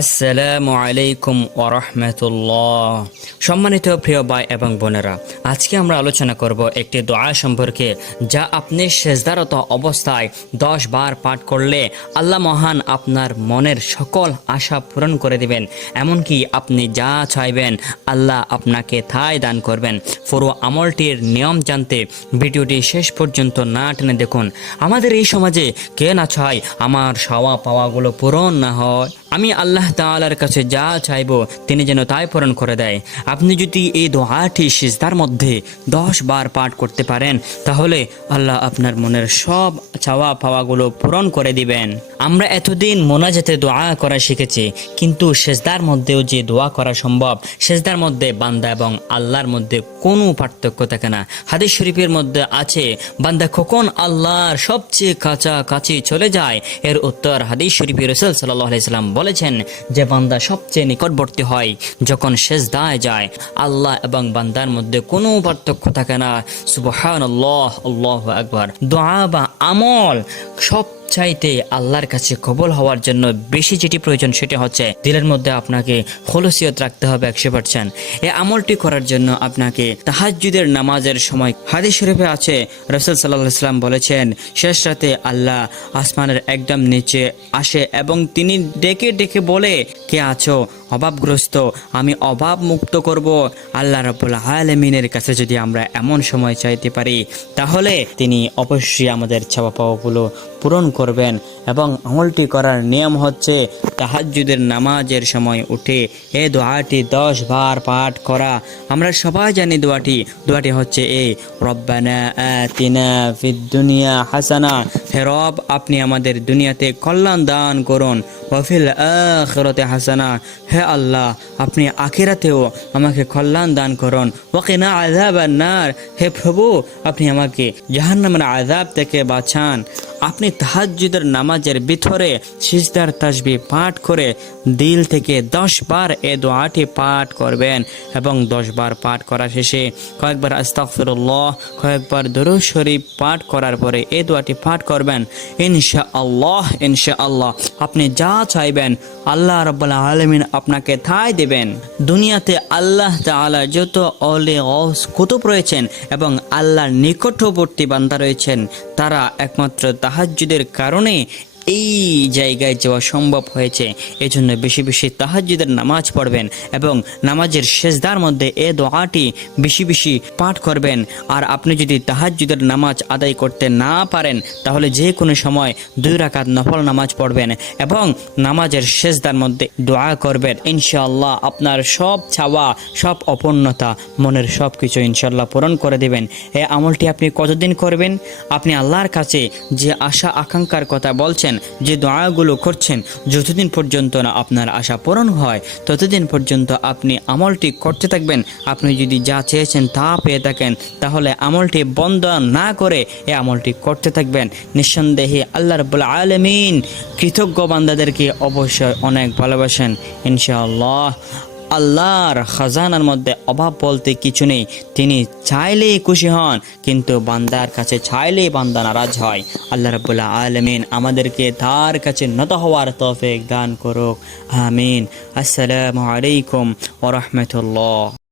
আসসালামু আলাইকুম ওরহমতুল্লাহ। সম্মানিত প্রিয় ভাই এবং বোনেরা, আজকে আমরা আলোচনা করব একটি দোয়া সম্পর্কে, যা আপনি শেষদারত অবস্থায় দশ বার পাঠ করলে আল্লাহ মহান আপনার মনের সকল আশা পূরণ করে দিবেন। এমনকি আপনি যা চাইবেন, আল্লাহ আপনাকে তাই দান করবেন। পুরো আমলটির নিয়ম জানতে ভিডিওটি শেষ পর্যন্ত না টেনে দেখুন। আমাদের এই সমাজে কে না চায় আমার সাওয়া পাওয়াগুলো পূরণ না হয়? আমি আল্লাহ তাআলার কাছে যা চাইব, তিনি যেন তাই পূরণ করে দেয়। আপনি যদি এই দোয়াটি সিজদার মধ্যে দশ বার পাঠ করতে পারেন, তাহলে আল্লাহ আপনার মনের সব চাওয়া পাওয়াগুলো পূরণ করে দিবেন। আমরা এতদিন মোনাজাতে দোয়া করা শিখেছি, কিন্তু সেজদার মধ্যেও যে দোয়া করা সম্ভব, সেজদার মধ্যে বান্দা এবং আল্লাহর মধ্যে কোনো পার্থক্য থাকে না। হাদিস শরীফের মধ্যে আছে, বান্দা কখন আল্লাহর সবচেয়ে কাছাকাছি চলে যায়, এর উত্তর হাদিস শরীফে রসুল সাল্লাহ আলাইসাল্লাম বলেছেন যে বান্দা সবচেয়ে নিকটবর্তী হয়, যখন শেষ দায় যায়, আল্লাহ এবং বান্দার মধ্যে কোনো পার্থক্য থাকে না। সুবহান আল্লাহ আল্লাহ আকবর। দোয়া বা আমল সব চাইতে আল্লাহর কাছে কবল হওয়ার জন্য বেশি যেটি প্রয়োজন সেটি হচ্ছে দিলের মধ্যে আপনাকে খলসিয়ত রাখতে হবে একশো পার্সেন্ট এই আমলটি করার জন্য আপনাকে তাহাজুদের নামাজের সময় হাদিস শরীফে আছে, রসুল সাল্লাহ ইসলাম বলেছেন, শেষ রাতে আল্লাহ আসমানের একদম নিচে আসে এবং তিনি ডেকে ডেকে বলে, কে আছো? অভাবগ্রস্ত, আমি অভাব মুক্ত করব। আল্লাহ রব্বুল আলমিনের কাছে যদি আমরা এমন সময় চাইতে পারি, তাহলে তিনি অবশ্যই আমাদের ছাপা পাওয়াগুলো পূরণ করবেন এবং আমলটি করার নিয়ম হচ্ছে তাহাজ্জুদের নামাজের সময় উঠে এ দোয়াটি দশ বার পাঠ করা। আমরা সবাই জানি দোয়াটি। দোয়াটি হচ্ছে এই রব্বানা ফিদ দুনিয়া হাসানা হে রব, আপনি আমাদের দুনিয়াতে কল্যাণ দান করুন। হাসানা হে আল্লাহ, আপনি আখিরাতেও আমাকে কল্যাণ দান করুন। ওয়াকিনা আযাব নার। হে প্রভু, আপনি আমাকে জাহান্নামের আযাব থেকে বাঁচান। আপনি তাহাজ্জুদের নামাজের ভিতরে সিজদার তাসবি পাঠ করে দিল থেকে দশ বার এ দোয়াটি পাঠ করবেন এবং দশ বার পাঠ করা শেষে কয়েকবার আস্তাগফিরুল্লাহ, কয়েকবার দরুদ শরীফ পাঠ করার পরে এই দোয়াটি পাঠ করবেন। ইনশা আল্লাহ ইনশা আল্লাহ আপনি যা চাইবেন, আল্লাহ রব্বুল আলমিন আপনাকে থাই দেবেন। দুনিয়াতে আল্লাহ তালা যত অলে অস কুতুব রয়েছেন এবং আল্লাহর নিকটবর্তী বান্দা রয়েছেন, তারা একমাত্র তাহাজ্জুদের কারণে এই জায়গায় যাওয়া সম্ভব হয়েছে। এজন্য বেশি বেশি তাহাজ্জুদের নামাজ পড়বেন এবং নামাজের শেষদার মধ্যে এ দোয়াটি বেশি বেশি পাঠ করবেন। আর আপনি যদি তাহাজ্জুদের নামাজ আদায় করতে না পারেন, তাহলে যে কোনো সময় দুই রাকাত নফল নামাজ পড়বেন এবং নামাজের শেষদার মধ্যে দোয়া করবেন। ইনশাআল্লাহ আপনার সব ছাওয়া সব অপূর্ণতা মনের সব কিছু ইনশাল্লাহ পূরণ করে দেবেন। এই আমলটি আপনি কতদিন করবেন? আপনি আল্লাহর কাছে যে আশা আকাঙ্ক্ষার কথা বলছেন যে দোয়াগুলো করছেন, যতদিন পর্যন্ত না আপনার আশা পূরণ হয়, ততদিন পর্যন্ত আপনি আমলটি করতে থাকবেন। আপনি যদি যা চেয়েছেন তা পেয়ে থাকেন, তাহলে আমলটি বন্ধ না করে এ আমলটি করতে থাকবেন। নিঃসন্দেহে আল্লাহ রব্বুল আলমিন কৃতজ্ঞ বান্দাদেরকে অবশ্যই অনেক ভালোবাসেন, ইনশাআল্লাহ। আল্লাহর খাজানার মধ্যে অভাব বলতে কিছু নেই। তিনি চাইলেই খুশি হন, কিন্তু বান্দার কাছে চাইলেই বান্দা নারাজ হয়। আল্লাহ রবুল্লাহ আলমিন আমাদেরকে তার কাছে নত হওয়ার তফেক দান করুক। আমিন। আসসালামু আলাইকুম ওরহমতুল্লাহ